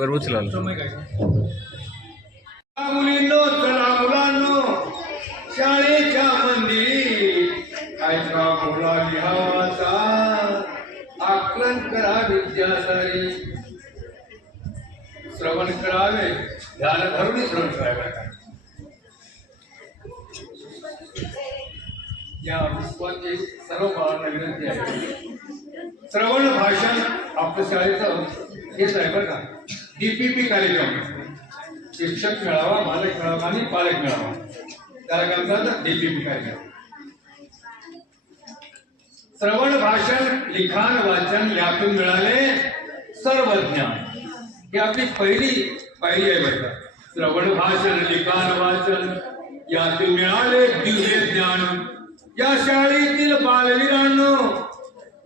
वर उचलाल मुलींनो चला मुलांनो शाळेच्या मंदिरी ऐका मुला लिहावाचा. आकलन करा विद्यासारी श्रवण करावे ध्यान धरून श्रवण करावे या पुष्पाची सर्व बाळांना विनंती आहे. श्रवण भाषण आपल्या शाळेचं हेच आहे बरं का? डीपीपी कार्यक्रम. शिक्षक मेळावा मालक मेळावा आणि पालक मेळावा. कार्यक्रमाचा डीपीपी कार्यक्रम. श्रवण भाषण लिखाण वाचन यातून मिळाले सर्व ज्ञान ही आपली पहिली पायरी आहे बघा श्रवण भाषण लिखाण वाचन यातून मिळाले दिव्य ज्ञान. या शाळेतील बालवीरांनो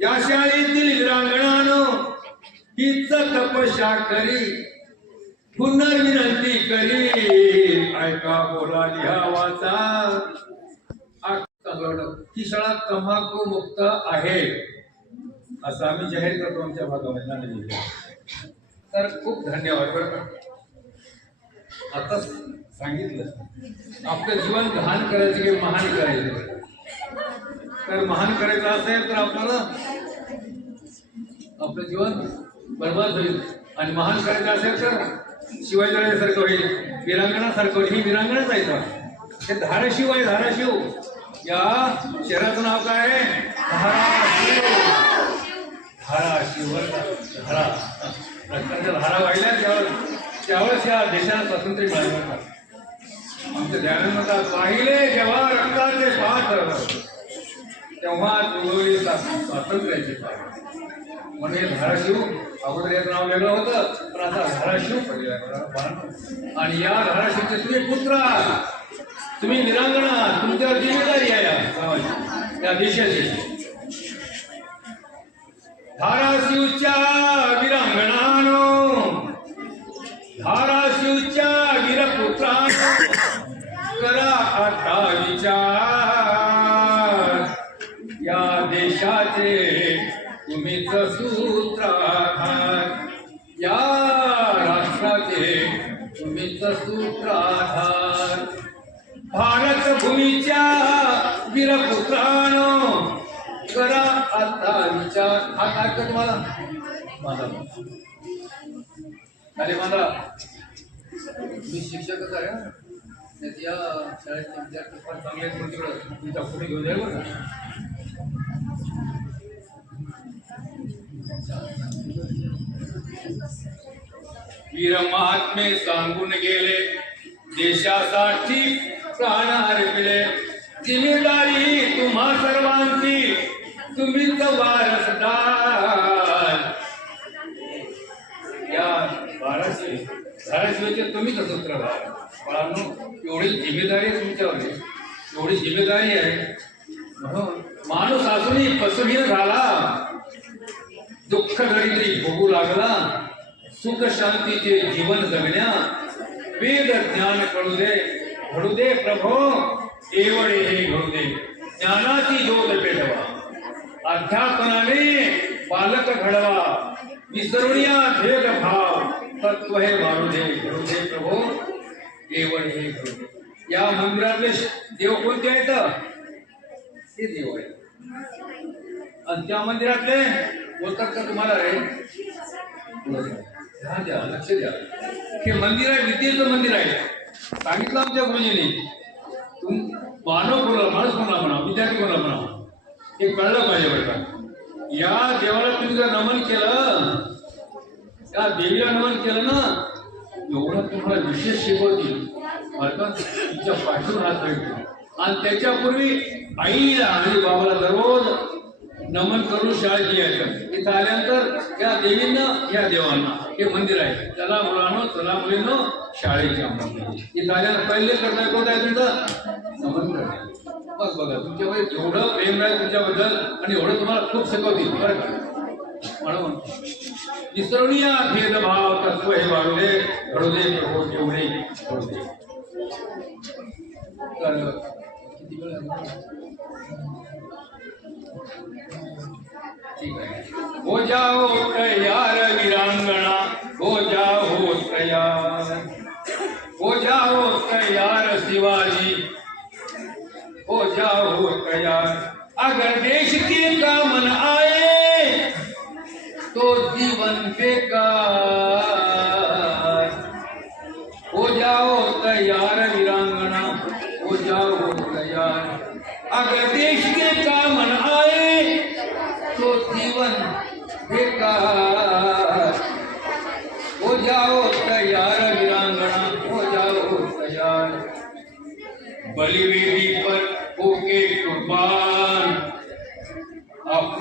या शाळेत तपस्या करी. पुनर्विनंती करी. ऐका बोला लिहावाचा. ही शाळा तंबाखू मुक्त आहे. असं आम्ही जाहीर करतो आमच्या भागामध्ये तर खूप धन्यवाद बरं आता सांगितलं. आपलं जीवन घाण करायचं की महान करायचं? तर महान करायचं असेल तर आपल्याला आपलं जीवन बरबाद होईल. आणि महान करायचं असेल तर शिवाजीराजासारखं होईल. वीरांगणासारखं होईल. ही वीरांगणाच आहे का हे धाराशिव आहे धाराशिव. या शहराचं नाव काय आहे? धाराशिव. धाराशिव. धारा. रक्ताच्या धारा वाढल्या त्यावेळेस त्यावेळेस या देशाला स्वातंत्र्य मिळालं आमच्या का? ध्यान पाहिले जेव्हा रक्ताचे पाठ तेव्हा तुळवली स्वातंत्र्याचे पाठ म्हणून धाराशिव अगोदर याचं नाव वेगळं होतं पण आता धाराशिव आणि या धाराशिवचे तुम्ही पुत्र तुम्ही निरांगणा आहात. तुमच्यावर जिम्मेदारी आहे या गावाची, या देशाची. धाराशिवच्या विरांगणानो धाराशिवच्या वीरपुत्रानो करा आता विचार. ते तुम्हीच सूत्राधार. भारत भूमीच्या वीरपुत्रानो करा आता विचार. हा काय का तुम्हाला? माझा अरे माझा मी शिक्षकच आहे हं. त्यात या शाळेतले विद्यार्थी फार चांगले आहेत तिकडं तुमचा पुढे घेऊन जाईल बरं का? वीर महात्मे सांगून गेले. देशासाठी प्राण अर्पिले जिम्मेदारी तुम्हा सर्वांची. तुम्हीच वारसदार. या बाराशे धाराशिवचे कसं सूत्रधार बाळांनो एवढी जिम्मेदारी तुमच्यावर. एवढी जिम्मेदारी आहे. म्हणून माणूस असूनही पसवीर झाला. दुःख दरिद्री भोगू लागला. सुख शांतीचे जीवन जगण्या वेद ज्ञान कळू दे घडू दे प्रभो एवढे हे घडू दे ज्ञानाची ज्योत पेटवा. अध्यापनाने बालक घडवा. विसरुनिया भेद भाव. तत्व हे मारू दे घडू दे प्रभो एवढे हे घडू दे या मंदिरातले देव कोणते आहेत? ते देव आहे आणि त्या मंदिरातले बोलतात का तुम्हाला रे ध्यान द्या लक्ष द्या. हे मंदिर आहे विद्येचं मंदिर आहे. सांगितलं आमच्या गुरुजीने. तुम मानव कोणा माणूस कोणा म्हणा विद्यार्थी कोणा म्हणा हे कळलं पाहिजे बरं का या देवाला तुम्ही जर नमन केलं त्या देवीला नमन केलं ना एवढं तुम्हाला विशेष शिकवतील बरं का तुमच्या पाठवून हात भेटतो आणि त्याच्यापूर्वी आईला आणि बाबाला दररोज नमन करून शाळेत यायचं. इथं आल्यानंतर त्या देवींना या देवांना. हे मंदिर आहे. त्याला मुलांनो चला मुलींनो शाळेच्या मंदिर. इथं पहिले करताय कोणतं आहे तुमचं? नमन करणे बस बघा तुमच्यामध्ये जेवढं प्रेम आहे तुमच्याबद्दल आणि एवढं तुम्हाला खूप शिकवतील. बरं का? म्हणून विसरणीय भेदभाव तत्व हे वाढले घडवले प्रभू जेवढे घडवले. तर किती वेळ ठीक आहे. हो जाओ तयार अगर देश के कामन आए तो जीवन बेकार। हो जाओ तैयार वीरांगना, हो जाओ तैयार। अगर देश के कामन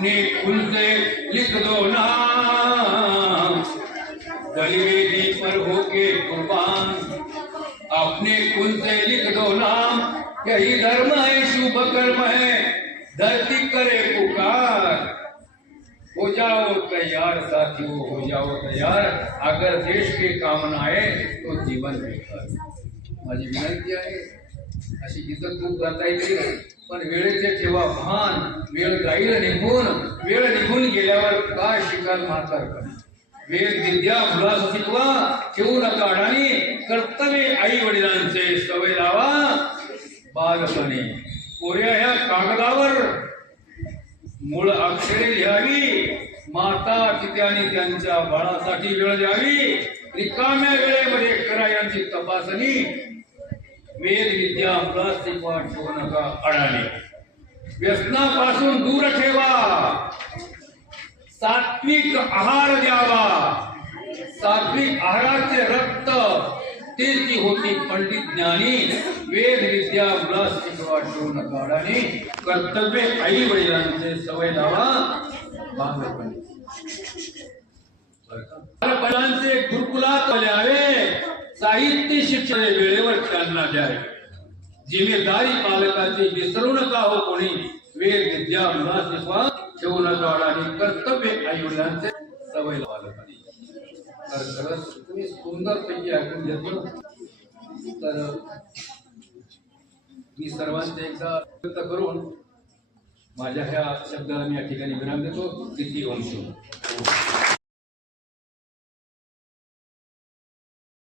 अपने खुल से लिख दो नाम। बलिवेदी पर होके कुर्बान। अपने कुल से लिख दो नाम यही धर्म है शुभ कर्म है, धरती करे पुकार। हो जाओ तैयार, साथियों, हो जाओ तैयार। अगर देश के कामना आहे तो जीवन बेकार माझी विनंती आहे अशी इज्जत खूप गाता येतील पण वेळेचे ठेवा भान वेळ जाईल निघून वेळ निघून गेल्यावर काय शिकाल म्हातार वेळ विद्या मुलास शिकवा. ठेवू नका अडाणी. कर्तव्य आई वडिलांचे सवय लावा. बालपणे. कोऱ्या ह्या कागदावर. मूळ अक्षरे लिहावी. माता पित्याने त्यांच्या बाळासाठी वेळ द्यावी. रिकाम्या वेळेमध्ये करा यांची तपासणी. वेद विद्या प्लास्टिक ठेवू नका अडाणे. व्यसनापासून दूर ठेवा. सात्विक आहार द्यावा. सात्विक आहाराचे रक्त. तेची होती पंडित ज्ञानी. वेद विद्या प्लास्टिक ठेवू नका अडाणे. कर्तव्य आई वडिलांचे सवय लावा. बालपणी. बालपणांचे गुरुकुलात आले. साहित्य शिक्षण वेळेवर त्यांना द्यावे जिम्मेदारी पालकाची विसरू नका हो कोणी वेद विद्या मुला ठेवू नका आणि कर्तव्य आई वडिलांचे सवय पालकांनी तर खरंच तुम्ही सुंदर पैकी ऐकून घेतलं तर मी सर्वांचे एकदा व्यक्त करून माझ्या ह्या शब्दाला मी या ठिकाणी विराम देतो किती वंश